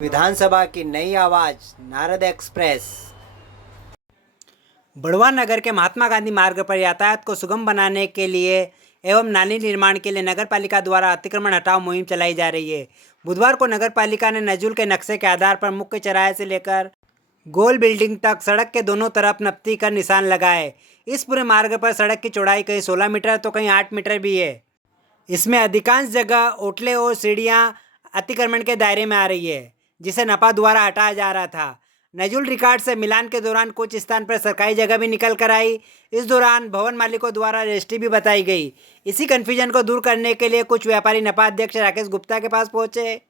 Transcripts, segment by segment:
विधानसभा की नई आवाज नारद एक्सप्रेस। बड़वा नगर के महात्मा गांधी मार्ग पर यातायात को सुगम बनाने के लिए एवं नाली निर्माण के लिए नगर पालिका द्वारा अतिक्रमण हटाओ मुहिम चलाई जा रही है। बुधवार को नगर पालिका ने नजूल के नक्शे के आधार पर मुख्य चौराहे से लेकर गोल बिल्डिंग तक सड़क के दोनों तरफ नपती कर निशान लगाए। इस पूरे मार्ग पर सड़क की चौड़ाई कहीं 16 मीटर तो कहीं 8 मीटर भी है। इसमें अधिकांश जगह ओटले और सीढ़ियां अतिक्रमण के दायरे में आ रही है, जिसे नपा द्वारा हटाया जा रहा था। नजूल रिकॉर्ड से मिलान के दौरान कुछ स्थान पर सरकारी जगह भी निकल कर आई। इस दौरान भवन मालिकों द्वारा रजिस्ट्री भी बताई गई। इसी कन्फ्यूजन को दूर करने के लिए कुछ व्यापारी नपा अध्यक्ष राकेश गुप्ता के पास पहुंचे,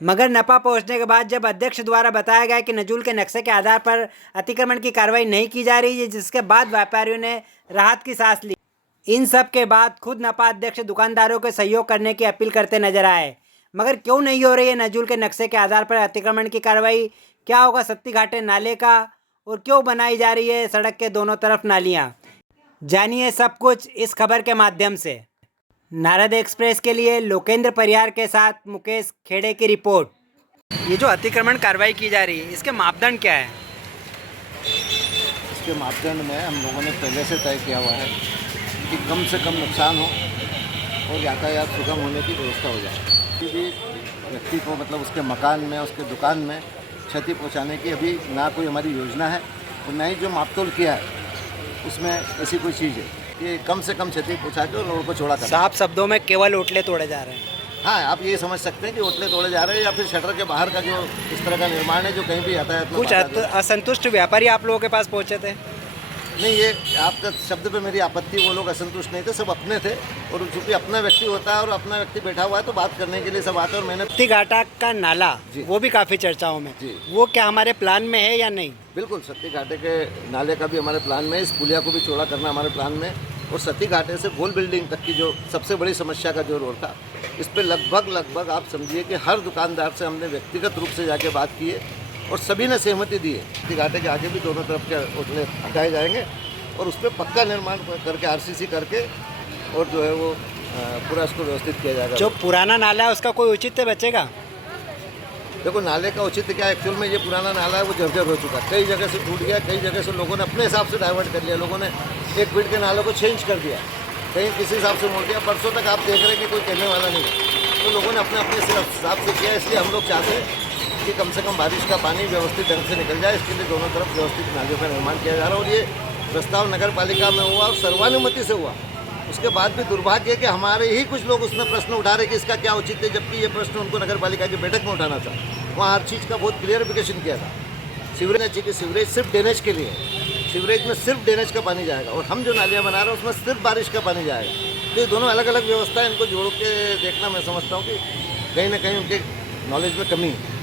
मगर नपा पहुंचने के बाद जब अध्यक्ष द्वारा बताया गया कि नजूल के नक्शे के आधार पर अतिक्रमण की कार्रवाई नहीं की जा रही है, जिसके बाद व्यापारियों ने राहत की सांस ली। इन सब के बाद खुद नपा अध्यक्ष दुकानदारों को सहयोग करने की अपील करते नजर आए। मगर क्यों नहीं हो रही है नजूल के नक्शे के आधार पर अतिक्रमण की कार्रवाई? क्या होगा सत्ती घाटे नाले का और क्यों बनाई जा रही है सड़क के दोनों तरफ नालियां? जानिए सब कुछ इस खबर के माध्यम से। नारद एक्सप्रेस के लिए लोकेंद्र परियार के साथ मुकेश खेड़े की रिपोर्ट। ये जो अतिक्रमण कार्रवाई की जा रही है, इसके मापदंड क्या है? इसके मापदंड में हम लोगों ने पहले से तय किया हुआ है कि कम से कम नुकसान हो और यातायात सुगम होने की व्यवस्था हो जाए। किसी भी व्यक्ति को मतलब उसके मकान में, उसके दुकान में क्षति पहुंचाने की अभी ना कोई हमारी योजना है और ना ही जो मापतोल किया है उसमें ऐसी कोई चीज़ है कि कम से कम क्षति पहुंचा के और रोड को चौड़ा करना। साफ शब्दों में केवल ओटले तोड़े जा रहे हैं। हाँ, आप ये समझ सकते हैं कि ओटले तोड़े जा रहे हैं या फिर शटर के बाहर का जो इस तरह का निर्माण है जो कहीं भी यातायात में कुछ असंतुष्ट व्यापारी आप लोगों के पास पहुंचे थे? नहीं, ये आपका शब्द पे मेरी आपत्ति, वो लोग असंतुष्ट नहीं थे, सब अपने थे और चूंकि अपना व्यक्ति होता है और अपना व्यक्ति बैठा हुआ है तो बात करने के लिए सब आते हैं। और मैंने सत्ती घाटा का नाला वो भी काफ़ी चर्चाओं में, वो क्या हमारे प्लान में है या नहीं? बिल्कुल, सत्ती घाटे के नाले का भी हमारे प्लान में है, इस पुलिया को भी चौड़ा करना हमारे प्लान में। और सत्ती घाटे से गोल बिल्डिंग तक की जो सबसे बड़ी समस्या का जो रोड था, इस पर लगभग आप समझिए कि हर दुकानदार से हमने व्यक्तिगत रूप से जाके बात की है और सभी ने सहमति दी है। सत्ती घाटे के आगे भी दोनों तरफ के ओटले हटाए जाएंगे और उस पर पक्का निर्माण करके आरसीसी करके और जो है वो पूरा इसको व्यवस्थित किया जाएगा। जो पुराना नाला है उसका कोई औचित्य बचेगा? देखो, नाले का औचित्य क्या है, एक्चुअल में ये पुराना नाला है वो जर्जर हो चुका है, कई जगह से टूट गया, कई जगह से लोगों ने अपने हिसाब से डाइवर्ट कर लिया, लोगों ने 1 फीट के नालों को चेंज कर दिया, कहीं किसी हिसाब से मोड़ दिया। परसों तक आप देख रहे हैं कि कोई कहने वाला नहीं, तो लोगों ने अपने अपने हिसाब से किया। इसलिए हम लोग चाहते हैं कि कम से कम बारिश का पानी व्यवस्थित ढंग से निकल जाए, इसके लिए दोनों तरफ व्यवस्थित नालियों का निर्माण किया जा रहा है। और ये प्रस्ताव नगर पालिका में हुआ और सर्वानुमति से हुआ। उसके बाद भी दुर्भाग्य है कि हमारे ही कुछ लोग उसमें प्रश्न उठा रहे कि इसका क्या औचित्य, जबकि ये प्रश्न उनको नगर पालिका की बैठक में उठाना था। वहाँ हर चीज़ का बहुत क्लियरिफिकेशन किया था। सीवरेज सिर्फ ड्रेनेज के लिए, सीवरेज में सिर्फ ड्रेनेज का पानी जाएगा और हम जो नालियाँ बना रहे हैं उसमें सिर्फ बारिश का पानी जाएगा। तो ये दोनों अलग अलग व्यवस्था है, इनको जोड़ के देखना मैं समझता हूँ कि कहीं ना कहीं उनके नॉलेज में कमी है।